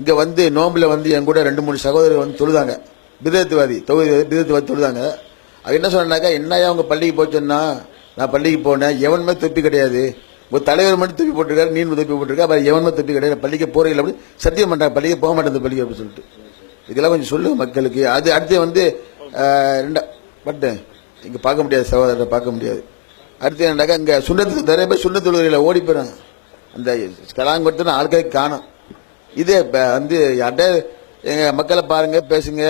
இங்கே வந்து நோம்பில் வந்து என் கூட ரெண்டு மூணு சகோதரர் வந்து தொழுதாங்க. பிதத்துவாதி தொகுதி பிதத்துவாதி தொழுதாங்க. அது என்ன சொன்னாக்கா என்னையா அவங்க பள்ளிக்கு போச்சோன்னா நான் பள்ளிக்கு போனேன். எவனுமே தொப்பி கிடையாது. ஒரு தலைவர் மட்டும் தொப்பி போட்டிருக்காரு நீ தொப்பி போட்டிருக்கா? அப்புறம் எவனுமே தொப்பி கிடையாது. பள்ளிக்கு போகிறீங்க அப்படி? சத்தியம் பண்ணுறாங்க பள்ளிக்கு போக மாட்டேன் இந்த பள்ளிக்கு அப்படின்னு சொல்லிட்டு. இதெல்லாம் கொஞ்சம் சொல்லுங்க மக்களுக்கு. அது அடுத்து வந்து ரெண்டா பட்டு. இங்கே பார்க்க முடியாது சகோதரரை பார்க்க முடியாது. அடுத்து என்னடாக்கா இங்கே சுண்ணத்து நிறைய பேர் சுண்ணத்து தொழுகையில் ஓடி போயிடும் அந்த கலாங்கொடுத்து ஆட்களை காணும். இது வந்து யார்கிட்ட எங்க மக்களை பாருங்க பேசுங்க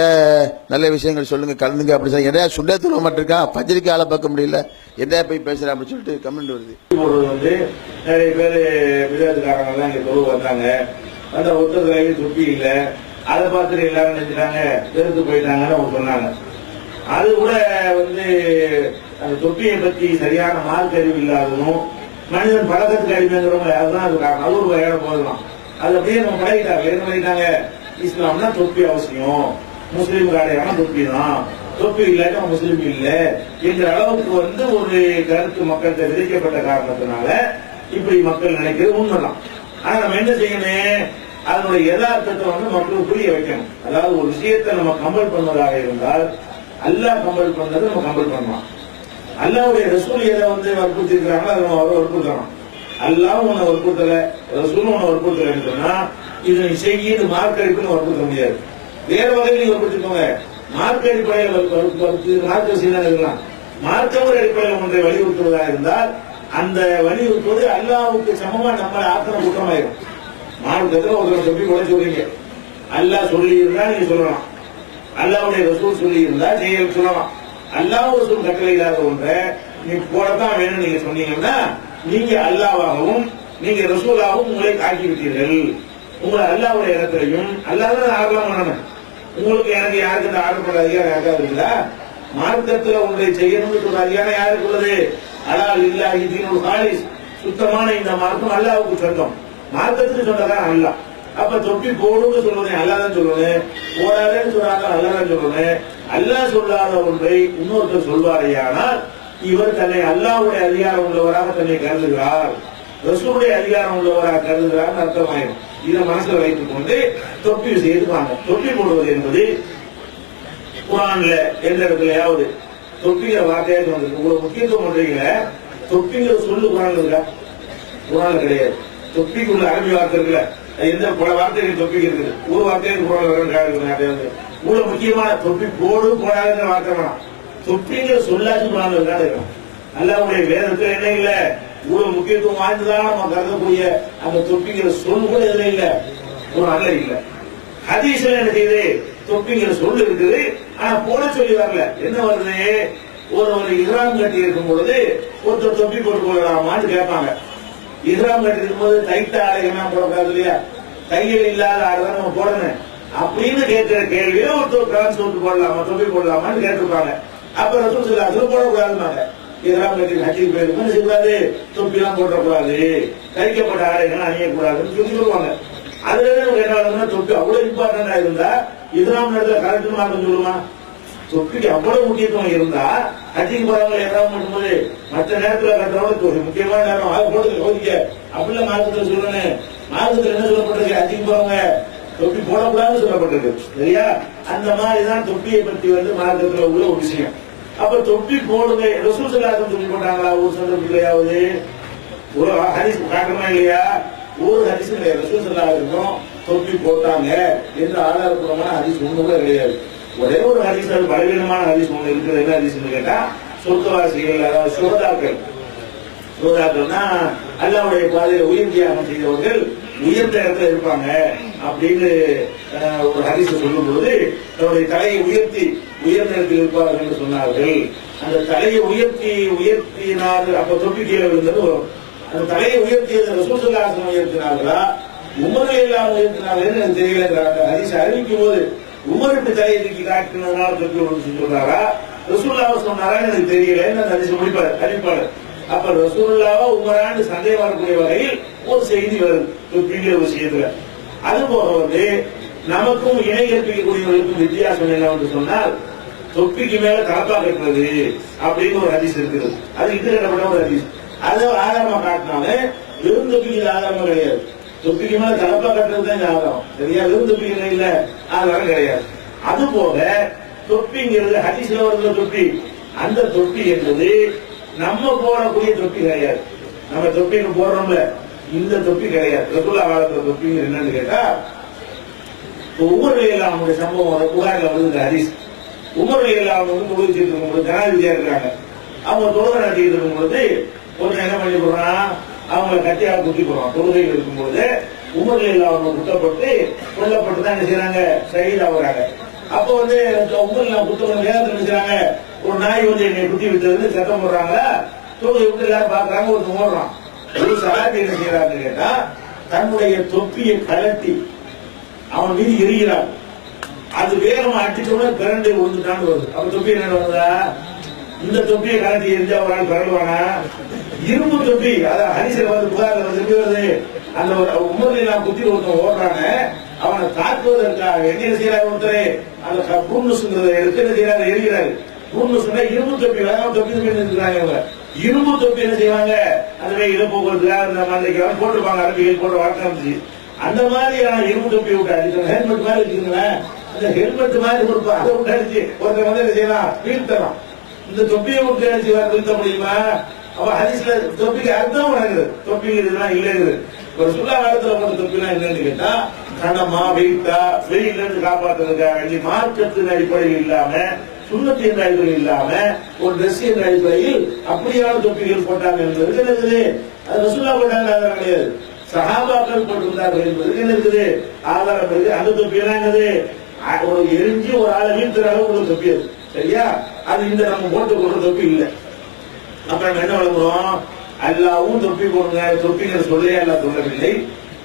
நல்ல விஷயங்கள் சொல்லுங்க கலந்துங்க அப்படி சொல்லி என்ன சுண்டே தொழுவ மாட்டிருக்கான் பஜ்ரிக்கு ஆளை பார்க்க முடியல. என்ன போய் பேசுறேன் அப்படின்னு சொல்லிட்டு கமெண்ட் வருது. வந்து நிறைய பேர் விளையாட்டுக்காரங்க எல்லாம் இங்க தொழுவு வந்தாங்க. அந்த ஒருத்தர் கையில் இல்லை. அதை பார்த்துட்டு எல்லாரும் நினைச்சிட்டாங்க வெறுத்து போயிட்டாங்கன்னு அவங்க சொன்னாங்க. அது கூட வந்து அந்த தொப்பியை பத்தி சரியான மார்க் அறிவு இல்லாததும் மனிதன் பழக்கத்துக்கு அடிமைங்கிறவங்க அதுதான் அது காரணம் அது ஒரு வகையான போதலாம். அது அப்படியே நம்ம பழகிட்டாங்க என்ன பண்ணிட்டாங்க இஸ்லாம்னா தொப்பி அவசியம். முஸ்லீம் அடையாளம் தொப்பி தான் தொப்பி இல்லாட்டி முஸ்லீம் இல்ல. என்ற அளவுக்கு வந்து ஒரு கருத்து மக்கள்கிட்ட விதிக்கப்பட்ட காரணத்தினால இப்படி மக்கள் நினைக்கிறது உண்மைதான். ஆனா நம்ம என்ன செய்யணும்? அதனுடைய யதார்த்தத்தை வந்து மக்களுக்கு புரிய வைக்கணும். அதாவது ஒரு விஷயத்தை நம்ம கம்பல் பண்ணுவதாக இருந்தால் அல்லாஹ் கம்பல் பண்ணது நம்ம கம்பல் பண்ணலாம். அல்லாவுடைய ரசூல் எதை வந்து வற்புறுத்தி இருக்கிறாங்களோ அதை நம்ம வற்புறுத்தலாம். அல்லாஹ் உன்னை வற்புறுத்தல ரசூலும் உன்னை வற்புறுத்தலன்னு சொன்னா இது நீ செய்யின்னு மார்க் அடிப்புன்னு வற்புறுத்த முடியாது. வேற வகையில் நீங்க வற்புறுத்திக்கோங்க மார்க் அடிப்படையில் மார்க்க செய்தா தான் இருக்கலாம். மார்க்கவர் அடிப்படையில் ஒன்றை வலியுறுத்துவதா இருந்தால் அந்த வலியுறுத்துவது அல்லாவுக்கு சமமா நம்ம ஆக்கின குற்றமாயிரும். மார்க்கத்தில் ஒருத்தர் சொல்லி கூட சொல்றீங்க. அல்லாஹ் சொல்லி இருந்தா நீங்க சொல்லலாம். அல்லாவுடைய ரசூல் சொல்லி இருந்தா செய்ய சொல்லலாம். அல்லாஹ் ரசூல் கட்டளை இல்லாத ஒன்றை நீ போடத்தான் வேணும்னு நீங்க சொன்னீங்கன்னா நீங்க அல்லாவாகவும் நீங்க ரசூலாகவும் உங்களை ஆக்கிவிட்டீர்கள் உங்களை அல்லாவுடைய இடத்திலையும் அல்லாஹ் தான் ஆகலாம் உங்களுக்கு எனக்கு யாருக்கு இந்த ஆர்டர் அதிகாரம் யாருக்காவது இருக்குதா? மார்க்கத்துல ஒன்றை செய்யணும்னு சொல்ற அதிகாரம் யாருக்கு உள்ளது? அலால் இல்லாஹி தீனுல் காலிஸ் சுத்தமான இந்த மார்க்கம் அல்லாவுக்கு சொந்தம். மார்க்கத்துக்கு சொன்னதான் அல்லாஹ். அப்ப தொப்பி போடுன்னு சொல்றதே அல்லாதான் சொல்லணும் போடாதேன்னு சொன்னாங்க அல்லாதான் சொல்லணும் அல்லாஹ் சொல்லாத ஒன்றை இன்னொருத்தர் சொல்வாரையானால் இவர் தன்னை அல்லாஹ்வுடைய அதிகாரம் உள்ளவராக தன்னை கருதுகிறார். ரசூருடைய அதிகாரம் உள்ளவராக கருதுகிறார் அர்த்தமாயிடும் இதை மனசுல வைத்துக் கொண்டு தொப்பி விஷயத்துக்கு வாங்க தொப்பி போடுவது என்பது குரான்ல எந்த இடத்துலயாவது தொப்பிங்கிற வார்த்தையாக வந்திருக்கு உங்களுக்கு. முக்கியத்துவம் பண்றீங்க தொப்பிங்கிற சொல்லு குரான் இருக்கா? குரான் கிடையாது. தொப்பிக்குள்ள அரபி வார்த்தை இருக்குல்ல. எந்த பல வார்த்தைகள் தொப்பிக்கு இருக்குது? ஒரு வார்த்தையை குரான் இருக்கு இவ்வளவு முக்கியமான தொப்பி போடு போடாதுங்கிற வார்த்தை வேணாம். தொப்பிங்கிற சொல்லாச்சு குரான் இருக்காது இருக்கும் அல்லாவுடைய வேதத்துல என்ன இல்ல? இவ்வளவு முக்கியத்துவம் வாய்ந்ததாக நம்ம கருதக்கூடிய அந்த தொப்பிங்கிற சொல் கூட எதுல இல்ல? குரான்ல இல்ல. ஹதீஸ்ல என்ன செய்யுது? தொப்பிங்கிற சொல் இருக்குது. ஆனா போட சொல்லி வரல. என்ன வருது? ஒரு ஒரு இஹ்ராம் கட்டி இருக்கும் பொழுது ஒருத்தர் தொப்பி போட்டு கொள்ளலாமான்னு கேட்பாங்க. இஹ்ராம் கட்டி இருக்கும்போது தைத்த ஆடைகள்லாம் போடக்கூடாது இல்லையா? தையல் இல்லாத ஆடை நம்ம போடணும். அப்படின்னு கேட்கிற கேள்வியில ஒருத்தர் கிரான்ஸ் போட்டு போடலாமா தொப்பி போடலாமான்னு கேட்டிருப்பாங்க. அப்ப ரசூல் சொல்லாது போடக்கூடாதுமாங்க இதெல்லாம் கட்டி ஹஜ்ஜுக்கு போயிருக்கும் என்ன செய்யக்கூடாது தொப்பி எல்லாம் போடக்கூடாது தைக்கப்பட்ட ஆடைகள் அணியக்கூடாதுன்னு சொல்லி சொல்லுவாங்க. அதுல இருந்து நமக்கு என்ன ஆகுதுன்னா தொப்பி அவ்வளவு இம்பார்ட்டண்டா இருந்தா இதெல்லாம் நேரத்தில் கரெக்ட் மார்க்கம் சொல்லுமா? தொப்பிக்கு அவ்வளவு முக்கியத்துவம் இருந்தா ஹஜ்ஜிக்கு போறவங்க எதாவது பண்ணும்போது மற்ற நேரத்துல கட்டுறவங்க ஒரு முக்கியமான நேரம். ஆக போடுறது யோசிக்க அப்படிலாம் மார்க்கத்தில் சொல்லணும். மார்க்கத்தில் என்ன சொல்லப்பட்டிருக்கு? ஹஜ்ஜிக்கு போறவங்க தொப்பி போடக்கூடாதுன்னு சொல்லப்பட்டிருக்கு. சரியா? அந்த மாதிரிதான் தொப்பியை பத்தி வந்து மார்க்கத்துல உள்ள ஒரு விஷயம். அப்ப தொப்பி போடுங்க. ரசூசலாசம் சொல்லி போட்டாங்களா? ஒரு சந்தர்ப்பத்திலேயாவது ஒரு ஹரிஸ் காட்டணுமா இல்லையா? ஒரு ஹரிசு இல்லையா? ரசூல் சலாசம் தொப்பி போட்டாங்க என்று ஆதாரப்பூர்வமான ஹரிஸ் ஒண்ணு கூட கிடையாது. ஒரே ஒரு ஹரிஸ் அது பலவீனமான ஹரிஸ் ஒண்ணு இருக்குது. என்ன ஹரிஸ்னு கேட்டா சொர்க்கவாசிகள் அதாவது சோதாக்கள் சோதாக்கள்னா அல்லாவுடைய பாதையை உயிர் தியாகம் செய்தவர்கள் உயர்ந்த இடத்துல இருப்பாங்க அப்படின்னு ஒரு ஹரிசு சொல்லும் பொழுது தன்னுடைய தலையை உயர்த்தி உயர்ந்த இடத்தில் இருப்பார்கள் என்று சொன்னார்கள். அந்த தலையை உயர்த்தி உயர்த்தினார் அப்ப தொப்பி கீழே விழுந்தது அந்த தலையை உயர்த்தியது ரசூசல்லாசனம் உயர்த்தினார்களா? உமரை இல்லாமல் உயர்த்தினார்கள் எனக்கு தெரியல ஹரிசு அறிவிக்கும் போது உமருக்கு தலையை தூக்கி காட்டினதுனால தொப்பி விழுந்து சொல்றாரா ரசூல்லாவை சொன்னாரா? எனக்கு தெரியல. அந்த ஹரிசு முடிப்பார் அறிவிப்பாளர் அப்ப ரசூல்லாவா உமரான்னு சந்தேகம் வரக்கூடிய வகையில் ஒரு செய்தி வருது ஒரு விஷயத்துல. அது போக வந்து நமக்கும் இணை கற்பிக்கக்கூடியவர்களுக்கும் வித்தியாசம் என்ன என்று சொன்னால் தொப்பிக்கு மேல தலப்பா கட்டுறது அப்படின்னு ஒரு ஹதீஸ் இருக்குது. அது இது கட்டப்பட்ட ஒரு ஹதீஸ். அது ஆதாரமா காட்டினாலே வெறும் தொப்பிக்கு ஆதாரமா கிடையாது. தொப்பிக்கு மேல தலப்பா கட்டுறது தான் ஆதாரம். சரியா? வெறும் தொப்பிக்கு இல்ல? ஆதாரம் கிடையாது. அது போக தொப்பிங்கிறது ஹதீஸ்ல வருது தொப்பி. அந்த தொப்பி என்பது நம்ம போடக்கூடிய தொப்பி கிடையாது. நம்ம தொப்பின்னு போடுறோம்ல இந்த தொப்பி கிடையாது. ரகுல்லா காலத்துல தொப்பி என்னன்னு கேட்டா உமர் எல்லாம் அவங்களுடைய சம்பவம் புகாரில் வந்து இந்த ஹரிஸ் உமர் அவங்க வந்து தொழுகை செய்து இருக்கும்போது ஜனாதிபதியா இருக்காங்க. அவங்க தொழுகை நடத்திட்டு இருக்கும்போது ஒருத்தன் என்ன பண்ணி போறான் அவங்கள கத்தியாக குத்தி போறான் தொழுகையில் இருக்கும்போது உமர் அவங்க குத்தப்பட்டு கொல்லப்பட்டு தான் என்ன செய்யறாங்க சகிதா வராங்க அப்போ வந்து உமர் எல்லாம் குத்தவங்க என்ன ஒரு நாய் வந்து என்னை குத்தி விட்டது சத்தம் போடுறாங்க தூக்கி விட்டு எல்லாரும் பாக்குறாங்க ஒரு ஓடுறான். ஒரு என்ன செய்யறாருன்னு கேட்டா தன்னுடைய தொப்பியை கலட்டி அவன் மீது எரிகிறான் அது வேகமா அடிச்சோட பிறண்டு விழுந்துட்டான்னு வருது. அப்ப தொப்பி என்ன வருதா? இந்த தொப்பியை கலட்டி எரிஞ்சா ஒரு ஆள் இரும்பு தொப்பி. அத ஹரிசர் வந்து புகார்ல வந்து வருது? அந்த ஒரு உமர்ல நான் குத்தி ஒருத்தன் ஓடுறாங்க அவனை தாக்குவதற்காக என்ன செய்யறாரு ஒருத்தரே? அந்த பூர்ணுசுங்கிறத எடுத்து என்ன செய்யறாரு? எரிகிறாரு. பூர்ணுசுன்னா இரும்பு தொப்பி வேகமா தொப்பி தொப்பி இருக்கிறாங்க அவங்க இரும்பு தொப்பி என்ன செய்வாங்க? அந்த மாதிரி இழப்போக்குறதுக்காக அந்த மந்தைக்கு போட்டிருப்பாங்க அரபிகள் போட்டு வழக்கம் இருந்துச்சு அந்த மாதிரியான இரும்பு தொப்பி விட்டு அடிக்கணும் ஹெல்மெட் மாதிரி வச்சுக்கோங்களேன் அந்த ஹெல்மெட் மாதிரி ஒரு ப- அதை விட்டு அடிச்சு ஒருத்தர் வந்து என்ன செய்யலாம்? வீழ்த்தலாம். இந்த தொப்பியை விட்டு என்ன வேற வீழ்த்த முடியுமா? அப்ப ஹரிஸ்ல தொப்பிக்கு அர்த்தம் வழங்குது தொப்பி இதெல்லாம் இல்லைங்குது ஒரு சுல்லா காலத்துல போட்ட தொப்பிலாம் என்னன்னு கேட்டா கடமா வெயிட்டா வெயில இருந்து காப்பாத்துறதுக்காக வேண்டி மார்க்கத்தின் அடிப்படையில் இல்லாம சுண்ணத்தின் அடிப்படையில் இல்லாம ஒரு ட்ரெஸ் என்ற அடிப்படையில் அப்படியான தொப்பிகள் போட்டாங்க என்பது என்னது அது ரசுல்லா போட்டாங்க ஆதாரம் கிடையாது. சகாபாக்கள் போட்டிருந்தார்கள் என்பது என்ன இருக்குது ஆதாரம் இருக்கு அந்த தொப்பி எல்லாம் என்னது ஒரு எரிஞ்சு ஒரு ஆளை வீழ்த்துற அளவுக்கு ஒரு தொப்பி அது. சரியா? அது இந்த நம்ம போட்டு போடுற தொப்பி இல்லை. அப்ப நம்ம என்ன வளர்க்குறோம் அல்லாவும் தொப்பி போடுங்க. தொப்பிங்கிற சொல்லே அல்லா சொல்லவில்லை.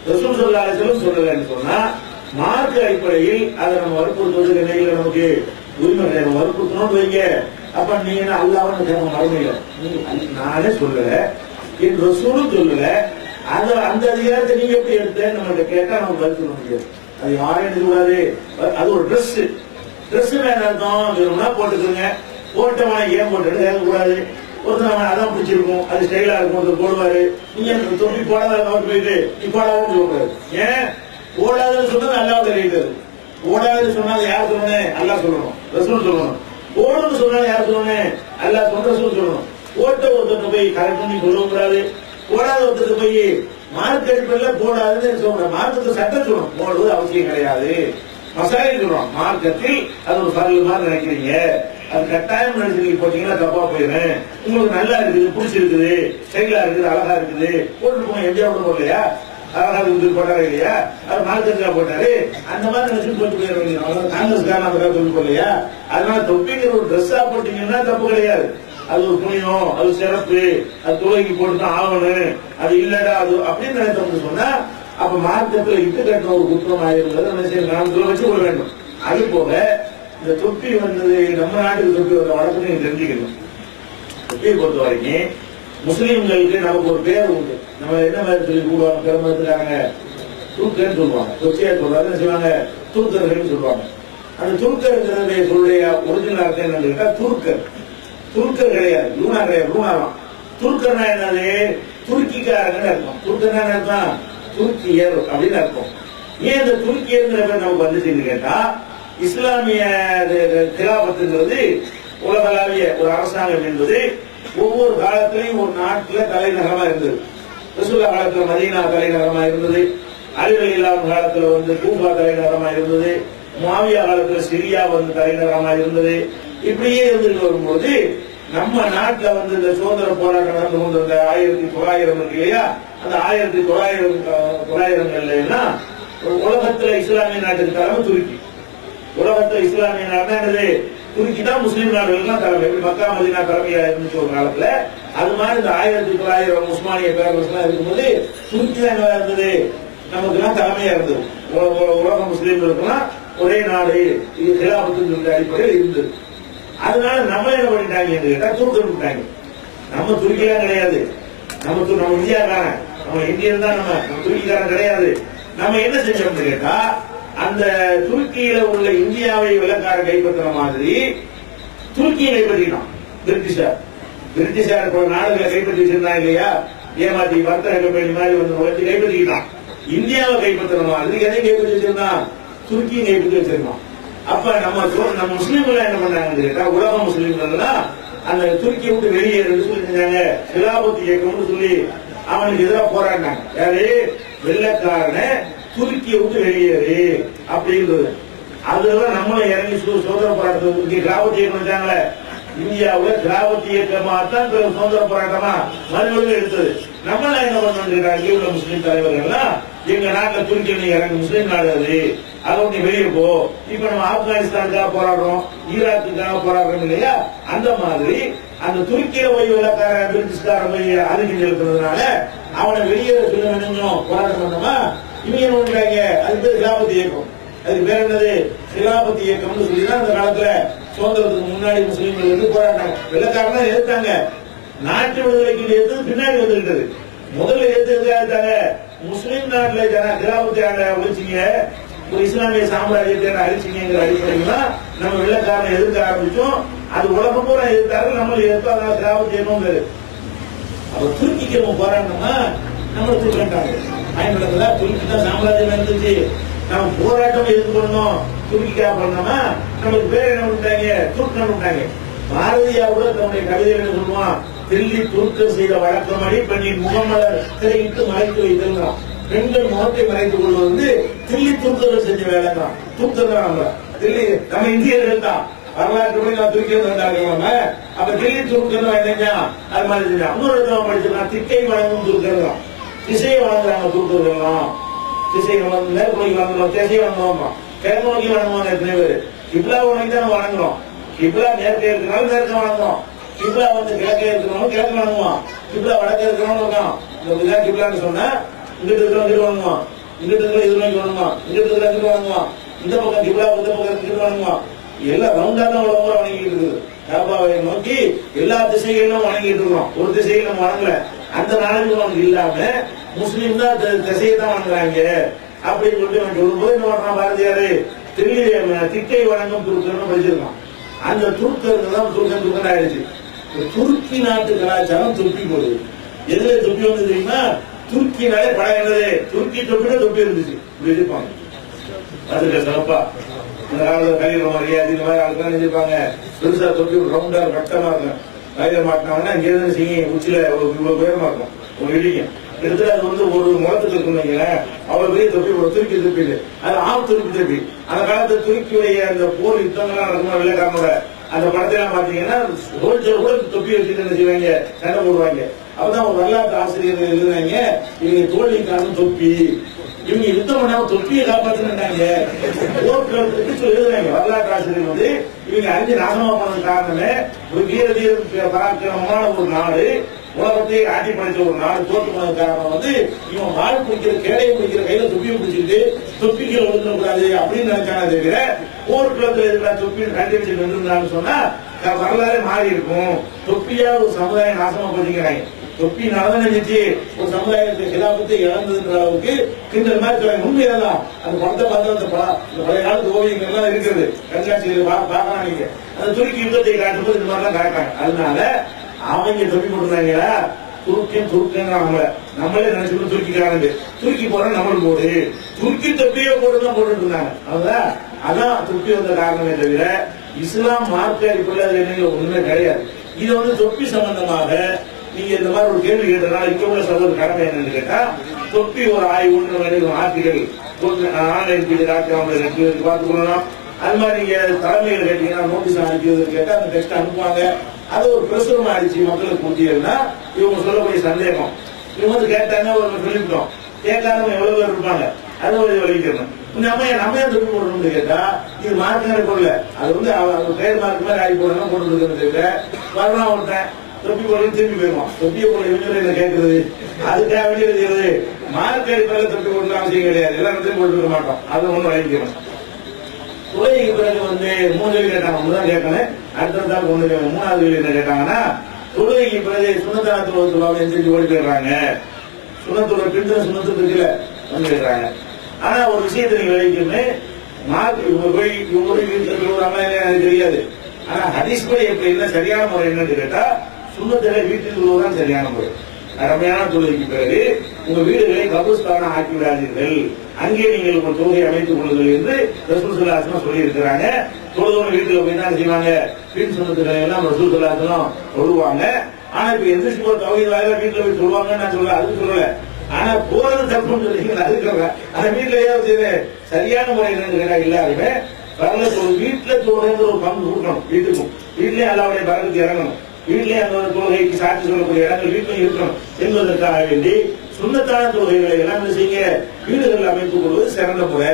ரசூல் சொல்லா அலிசலும் சொல்லலன்னு சொன்னா மார்க்க அடிப்படையில் அதை நம்ம வற்புறுத்துவது நிலையில நமக்கு? உரிமை கிடையாது வற்புறுத்தணும்னு வைங்க. அப்ப நீ என்ன அல்லாவும் கேட்க மறுமையில நானே சொல்லல. என் ரசூலும் சொல்லல. அது அந்த அதிகாரத்தை நீங்க எப்படி எடுத்த நம்ம கேட்டா நம்ம பதில் சொல்ல முடியாது. அது யாரும் எடுக்க அது ஒரு ட்ரெஸ் ட்ரெஸ் என்ன அர்த்தம்? வேணும்னா போட்டுக்கோங்க. போட்டவன் ஏன் போட்டு கேட்கக்கூடாது ஒருத்தர் அவன் அதான் பிடிச்சிருக்கும். அது ஸ்டைலா இருக்கும். ஒருத்தர் போடுவாரு. நீங்க தொப்பி போடாத அவர் போயிட்டு நீ போடாதுன்னு சொல்லக்கூடாது ஏன்? போடாதுன்னு சொன்னது அல்லாவுடைய தெரியுது போடாதுன்னு சொன்னா யார் சொல்லணும் அல்லா சொல்லணும். ரசூல் சொல்லணும். போடுன்னு சொன்னா யார் சொல்லணும் அல்லா சொன்ன ரசூல் சொல்லணும். ஓட்ட ஒருத்தர் போய் கரெக்ட் பண்ணி சொல்லவும் கூடாது ஓடாத ஒருத்தர் போய் மார்க் அடிப்படையில் போடாதுன்னு சொல்லணும் மார்க்கத்து சட்டம் சொல்லணும். போடுவது அவசியம் கிடையாது. மசாலி சொல்றோம் மார்க்கத்தில் அது ஒரு பரவல் மாதிரி நினைக்கிறீங்க. அது கட்டாயம் நினைச்சு நீங்க போட்டீங்கன்னா தப்பா போயிடும். உங்களுக்கு நல்லா இருக்குது பிடிச்சிருக்குது ஸ்டைலா இருக்குது அழகா இருக்குது. போட்டு போங்க. எங்கேயா விடணும் இல்லையா அதனால இருக்குது போட்டாரா இல்லையா? அவர் மார்க்கெட்டுக்கா போட்டாரு. அந்த மாதிரி நினைச்சு போட்டு போயிட வேண்டியது. அவ்வளவு காங்கிரஸ்காரன் அந்த சொல்லி போடலையா அதனால தொப்பிங்கிற ஒரு ட்ரெஸ்ஸா போட்டீங்கன்னா தப்பு கிடையாது. அது ஒரு புண்ணியம் அது சிறப்பு. அது துளைக்கு போட்டு தான் ஆகணும். அது இல்லடா அது அப்படின்னு நினைத்தோம்னு சொன்னா அப்ப மார்க்கத்துல இட்டு கட்டின ஒரு குற்றம் ஆயிருந்தது நம்ம சரி காலத்துல வச்சு கொள்ள வேண்டும். அது போக இந்த தொப்பி வந்தது நம்ம நாட்டுக்கு தொப்பி வந்த வழக்கு நீங்க தெரிஞ்சுக்கணும். தொப்பியை பொறுத்த வரைக்கும் முஸ்லீம்களுக்கு நமக்கு ஒரு பேர் உண்டு. நம்ம என்ன மாதிரி சொல்லி கூடுவாங்க? பெருமத்துக்காரங்க தூக்கன்னு சொல்லுவாங்க. தொப்பியா சொல்றாங்க செய்வாங்க? தூக்கர்கள்னு சொல்லுவாங்க. அந்த துருக்கருங்கிறதுடைய சொல்லுடைய ஒரிஜினல் அர்த்தம் என்னன்னு கேட்டா துருக்கர் துருக்கர் கிடையாது. லூனா கிடையாது. லூனாலாம் துருக்கர்னா என்னது? துருக்கிக்காரங்கன்னு அர்த்தம். துருக்கர்னா என்ன அர்த்தம்? துருக்கியர் அப்படின்னு அர்த்தம். ஏன் இந்த துருக்கியர்ங்கிற பேர் நமக்கு வந்துச்சுன்னு கேட்டா இஸ்லாமிய கிலாபத்துங்கிறது உலகளாவிய ஒரு அரசாங்கம் என்பது ஒவ்வொரு காலத்திலையும் ஒரு நாட்டில் தலைநகரமா இருந்தது. ரசூல்லா காலத்துல மதீனா தலைநகரமா இருந்தது. அலிகள் இல்லாம காலத்துல வந்து கூபா தலைநகரமா இருந்தது. மாவியா காலத்துல சிரியா வந்து தலைநகரமா இருந்தது. இப்படியே இருந்துட்டு வரும்போது நம்ம நாட்டுல வந்து இந்த சுதந்திர போராட்டம் நடந்து கொண்டு வந்த ஆயிரத்தி தொள்ளாயிரம் இருக்கு இல்லையா? அந்த ஆயிரத்தி தொள்ளாயிரம் அஹ், தொள்ளாயிரங்கள்ல உலகத்துல இஸ்லாமிய நாட்டுக்கு தலைமை துருக்கி உலகத்துல இஸ்லாமிய நாடு என்னது? துருக்கி தான் முஸ்லீம் நாடுகள்லாம் தலைமை மக்கா மதினா தலைமையா இருந்துச்சு ஒரு காலத்துல. அது மாதிரி இந்த ஆயிரத்தி தொள்ளாயிரம் உஸ்மானிய பேரரசு எல்லாம் இருக்கும்போது துருக்கி தான் என்ன இருந்தது? நமக்கு எல்லாம் தலைமையா இருந்தது உலக முஸ்லீம்களுக்கெல்லாம் ஒரே நாடு. இது கிலாபத்து அடிப்படையில் இருந்தது. அதனால நம்ம என்ன பண்ணிட்டாங்க கேட்டா துருக்கி விட்டாங்க. நம்ம துருக்கிலாம் கிடையாது. நம்ம து- நம்ம இந்தியாக்காரன். நம்ம இந்தியன் தான் நம்ம. நம்ம துருக்கிக்காரன் கிடையாது. நம்ம என்ன செஞ்சோம்னு கேட்டா அந்த துருக்கியில உள்ள இந்தியாவை விளக்கார கைப்பற்றுற மாதிரி துருக்கியை கைப்பற்றிட்டான் பிரிட்டிஷார். பிரிட்டிஷார் பல நாடுகளை கைப்பற்றி வச்சிருந்தாங்க இல்லையா? ஏமாத்தி வர்த்தக கம்பெனி மாதிரி வந்து வச்சு கைப்பற்றிக்கிட்டான். இந்தியாவை கைப்பற்றணுமா அதுக்கு எதை கைப்பற்றி வச்சிருந்தான்? துருக்கியை கைப்பற்றி வச்சிருந்தான். அப்ப நம்ம நம்ம முஸ்லீம்கள் என்ன பண்ணாங்கன்னு கேட்டா உலக முஸ்லீம்கள் அந்த துருக்கியை விட்டு வெளியேறு சொல்லி செஞ்சாங்க சிலாபத்து இயக்கம்னு சொல்லி அவனுக்கு எதிராக போராடினாங்க. யாரு? வெள்ளக்காரனை துருக்கியை விட்டு வெளியேறு அப்படின்றது அதுதான் நம்மளும் இறங்கி சுதந்திர போராட்டத்துக்கு கிராமத்து இயக்கம் வச்சாங்களே. இந்தியாவுல கிராமத்து இயக்கமா தான் சுதந்திர போராட்டமா மறுபடியும் எடுத்தது. நம்ம என்ன பண்ணுறாங்க உள்ள முஸ்லீம் தலைவர்கள்லாம் எங்க நாட்டுல துருக்கி நீ இறங்க முஸ்லீம் நாடு அது. அதை நீ வெளியே போ. இப்ப நம்ம ஆப்கானிஸ்தானுக்காக போராடுறோம் ஈராக்குக்காக போராடுறோம் இல்லையா? அந்த மாதிரி அந்த துருக்கிய போய் வெள்ளக்கார பிரிட்டிஷ்காரன் போய் ஆதிக்கம் அவனை வெளியே சொல்ல வேணும் போராட்டம் பண்ணோமா? இவங்க என்ன பண்றாங்க? அது பேர் கிராமத்து இயக்கம். அதுக்கு பேர் என்னது? சிலாபத்து இயக்கம்னு சொல்லி தான் அந்த காலத்துல சுதந்திரத்துக்கு முன்னாடி முஸ்லீம்கள் வந்து போராடினாங்க. வெள்ளக்காரன் தான் எதிர்த்தாங்க. நாட்டு விடுதலைக்கு எதிர்த்து பின்னாடி வந்துகிட்டது முதல்ல எதிர்த்து எதிராக இருந்தாங்க முஸ்லீம் நாட்டில் ஜன கிராமத்தை ஒழிச்சிங்க ஒரு இஸ்லாமிய சாம்ராஜ்யத்தை அழிச்சிங்கிற அடிப்படையில் தான் நம்ம வெள்ளக்காரனை எதிர்க்க ஆரம்பிச்சோம். அது உலகம் பூரா எதிர்த்தாரு நம்ம எதிர்த்தோம் அதனால கிராமத்து பேரு அப்ப துருக்கிக்கு நம்ம போராடணும்னா நம்ம தூக்கிட்டாங்க பயன்படுத்தல துருக்கி தான் சாம்ராஜ்யம் இருந்துச்சு. நம்ம போராட்டம் எதுக்கு பண்ணோம் துருக்கிக்காக பண்ணோம்னா நமக்கு பேர் என்ன விட்டாங்க துருக்கன் விட்டாங்க பாரதியா கூட தன்னுடைய கவிதைகள் என்ன சொல்லுவான்? தில்லி துருக்கர் செய்த வழக்கம் அடி பண்ணி முகமலர் திரையிட்டு மறைத்து வைத்திருந்தான் பெண்கள் முகத்தை மறைத்துக் கொள்வது வந்து தில்லி துருக்கர்கள் செஞ்ச வேலை தான் துருக்கர் தான் நம்ம தில்லி நம்ம இந்தியர்கள் தான். வரலாற்று படி நான் துருக்கி வந்தாங்க அப்ப தில்லி துருக்கர் என்னங்க அது மாதிரி செஞ்சான். இன்னொரு இடத்துல படிச்சிருக்கான் திக்கை வழங்கும் துருக்கர் தான். திசையை வழங்குறாங்க துருக்கர்கள்லாம் திசை வழங்கு வழங்குறோம் திசை வழங்குவோமா கிழக்கு நோக்கி வழங்குவாங்க எத்தனை பேர்? கிப்லா உனக்கு தான் வழங்குறோம் கிப்லா மேற்கே இருக்கிறனால மேற்க வழங்குறோம் கிப்லா வந்து கிழக்கே இருக்கிறவங்க கிழக்கு வழங்குவான் கிப்லா வடக்கே இருக்கிறவங்க இருக்கான். இந்த இதுதான் கிப்லான்னு சொன்னா இங்கிட்டு இருக்கிறவங்க இங்கிட்டு வழங்குவான் இங்கிட்டு இருக்கிற இது நோக்கி வழங்குவான் இங்கிட்டு இருக்கிற இங்கிட்டு வழங்குவான் இந்த பக்கம் கிப்லா இந்த பக்கம் இங்கிட்டு வழங்குவான் எல்லாம் ரவுண்டா தான் உலகம் வணங்கிட்டு இருக்குது. காபாவை நோக்கி எல்லா திசைகளிலும் வணங்கிட்டு இருக்கிறோம். ஒரு திசையிலும் வணங்கல. அந்த நாலேஜ் அவனுக்கு இல்லாம முஸ்லீம் தான் திசையை தான் வாங்குறாங்க. அப்படின்னு சொல்லி அவன் சொல்லும்போது என்ன பண்றான் பாரதியாரு தில்லி திட்டை வழங்கும் துருக்கன்னு படிச்சிருக்கான். அந்த துருக்கருக்கு தான் துருக்கன் துருக்கன் ஆயிடுச்சு. துருக்கி நாட்டு கலாச்சாரம் துருக்கி போகுது. எதுல துப்பி வந்து தெரியுமா? துருக்கினாலே படம் என்னது? துருக்கி தொப்பினா தொப்பி இருந்துச்சு. இப்படி இருப்பாங்க. அதுக்கு சிறப்பா. இந்த காலத்துல கலியில மாதிரி இந்த மாதிரி ஆளுக்கெல்லாம் நினைச்சிருப்பாங்க பெருசா தொப்பி ரவுண்டா வட்டமா இருக்கும். கையில மாட்டினாங்கன்னா இங்கிருந்து செய்ய உச்சில ஒரு இவ்வளவு உயரமா இருக்கும் ஒரு இடிக்கும் எடுத்து அது வந்து ஒரு முளத்துக்கு இருக்குன்னு வைங்களேன். அவ்வளவு பெரிய தொப்பி ஒரு துருக்கி தொப்பி இது. அது ஆம் துருக்கி தொப்பி. அந்த காலத்துல துருக்கியுடைய அந்த போர் யுத்தங்கள்லாம் நடக்கும் வெள்ளைக்காரனோட? அந்த படத்தை எல்லாம் பாத்தீங்கன்னா ஹோல்சேல் கூட தொப்பி வச்சுட்டு என்ன செய்வாங்க? சண்டை போடுவாங்க. அப்பதான் ஒரு வரலாற்று ஆசிரியர் எழுதுனாங்க இவங்க தோல்விக்கான தொப்பி. இவங்க யுத்தம் பண்ணாம தொப்பியை காப்பாத்துனாங்க போர்க்களத்துக்கு எழுதுறாங்க வரலாற்று ஆசிரியர் வந்து இவங்க அஞ்சு நாசமா போனது காரணமே ஒரு வீர தீர பராக்கிரமமான ஒரு நாடு உலகத்தை ஆட்டி படைச்ச ஒரு நாடு தோற்று போனது காரணம் வந்து இவன் மாடு பிடிக்கிற கேடையை பிடிக்கிற கையில தொப்பியை பிடிச்சிட்டு தொப்பிக்கு விழுந்துடக்கூடாது அப்படின்னு நினைச்சாங்க தவிர போர்க்களத்துல இருக்கிற தொப்பி கண்டுபிடிச்சு நின்றுருந்தான்னு சொன்னா வரலாறு வரலாறே மாறி இருக்கும் தொப்பியா ஒரு சமுதாயம் நாசமா பண்ணிக்கிறாங்க தொப்பி நடந்து நினைச்சு ஒரு சமுதாயத்தை கிலாபத்தை இழந்ததுன்ற அளவுக்கு கிண்டல் மாதிரி சொல்றாங்க. உண்மையெல்லாம் அந்த படத்தை பார்த்து அந்த படம் இந்த பழைய காலத்து ஓவியங்கள் எல்லாம் இருக்குது. கண்காட்சியில் பார்க்கலாம் நீங்க. அந்த துருக்கி யுத்தத்தை காட்டும்போது இந்த மாதிரிலாம் காட்டுறாங்க. அதனால அவங்க தொப்பி போட்டுருந்தாங்களா துருக்கியும் துருக்கங்க அவங்கள. நம்மளே துருக்கி துருக்கிக்காரங்க துருக்கி போற நம்மளுக்கு போடு. துருக்கி தொப்பியே போட்டு தான் போட்டுட்டு இருந்தாங்க அதான் அதான் துருக்கி வந்த காரணமே தவிர இஸ்லாம் மார்க்க அடிப்படையில் என்ன ஒண்ணுமே கிடையாது. இது வந்து தொப்பி சம்பந்தமாக நீங்க இந்த மாதிரி ஒரு கேள்வி கேட்டனால இங்க உள்ள கடமை என்னன்னு கேட்டா தொப்பி ஒரு ஆய்வு ஒன்று வெளியிடும் ஆர்டிகல் ஆன்லைன் பீரியட் ஆர்டிகல் ரெண்டு பேருக்கு கொள்ளலாம். அது மாதிரி நீங்க தலைமையில் கேட்டீங்கன்னா நோட்டீஸ் அனுப்பியது கேட்டா அந்த டெஸ்ட் அனுப்புவாங்க. அது ஒரு பிரசுரம் ஆயிடுச்சு மக்களுக்கு புரிஞ்சதுன்னா இவங்க சொல்லக்கூடிய சந்தேகம். இவங்க வந்து கேட்டாங்க ஒரு சொல்லிவிட்டோம். கேட்காதவங்க எவ்வளவு பேர் இருப்பாங்க? அது ஒரு வலிக்கணும். நம்ம ஏன் நம்ம ஏன் திருப்பி போடணும்னு கேட்டா இது மார்க்கே போடல. அது வந்து அவங்க பெயர் மார்க் மாதிரி ஆகி போடணும் போட்டு இருக்கிறது வரலாம் ஒருத்தன் தொப்பி போடுறது திரும்பி போயிருவான் தொப்பியை போட இவங்க என்ன கேட்கறது அதுக்காக வேண்டிய செய்யறது மார்க் அடிப்படையில் தொப்பி போடணும் அவசியம் கிடையாது. எல்லா இடத்துலையும் போட்டு இருக்க மாட்டோம். அது ஒன்று வழங்கிக்கிறோம் துலிகின் பிறகு வந்து மூணு கேட்டாங்க. முதல் கேட்கணும். அடுத்ததான் ஒண்ணு கேட்கணும். மூணாவது கேள்வி என்ன கேட்டாங்கன்னா தொழுகைக்கு பிறகு சுனத்தானத்தில் ஒரு தொழிலாளர் எந்திரிச்சு ஓடி போயிடுறாங்க? சுனத்தோட பின்ன சுனத்து இருக்குல்ல வந்து ஆனா ஒரு விஷயத்தை நீங்க விளைவிக்கணும் மார்க் இவங்க போய் இவங்க போய் வீட்டில் சொல்லுவாங்களா எனக்கு தெரியாது. ஆனா ஹரிஸ் படி எப்படி என்ன சரியான முறை என்னன்னு கேட்டா சுண்ணத்துல வீட்டில் உள்ளதுதான் சரியான முறை. அருமையான தொழுகைக்கு பிறகு உங்க வீடுகளை கபுஸ்தான ஆக்கி விடாதீர்கள் அங்கே நீங்கள் உங்கள் தொழுகை அமைத்துக் கொள்ளுங்கள் என்று ரசூல் சுல்லாசனம் சொல்லி இருக்கிறாங்க தொழுதவங்க வீட்டுல போய் தான் செய்வாங்க? பின் சொந்தத்துகளை எல்லாம் ரசூல் சுல்லாசனம் தொழுவாங்க. ஆனா இப்ப எந்த சிவ தவறு வீட்டுல போய் சொல்லுவாங்கன்னு நான் சொல்ல அதுக்கு சொல்லல. ஆனா போறது தப்புன்னு சொல்றீங்க அதுக்கு சொல்றேன். வீட்டுல ஏதாவது செய்யுது, சரியான முறையில் கேட்டா எல்லாருமே வரல வீட்டுல தொழுகிற ஒரு பங்கு கொடுக்கணும். வீட்டுக்கும். வீட்டுலயே அல்லாவுடைய பரவலுக்கு இறங்கணும். வீட்டிலே அந்த ஒரு தொழுகைக்கு சாட்சி சொல்லக்கூடிய இடங்கள் வீட்டிலும் இருக்கணும் என்பதற்காக வேண்டி சுண்ணத்தான தொழுகைகளை எல்லாம் என்ன செய்யுங்க? வீடுகளில் அமைத்துக் கொள்வது சிறந்த முறை.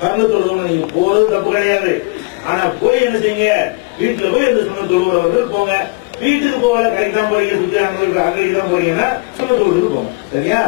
பரல தொழுகணும் நீங்க போறது தப்பு கிடையாது. ஆனா போய் என்ன செய்யுங்க? வீட்டுல போய் அந்த சுண்ண தொழுகிறவர்கள் போங்க. வீட்டுக்கு போகல கடைக்கு தான் போறீங்க சுத்தி அங்கே அங்கே தான் போறீங்கன்னா சுண்ண தொழுதுக்கு போங்க. சரியா?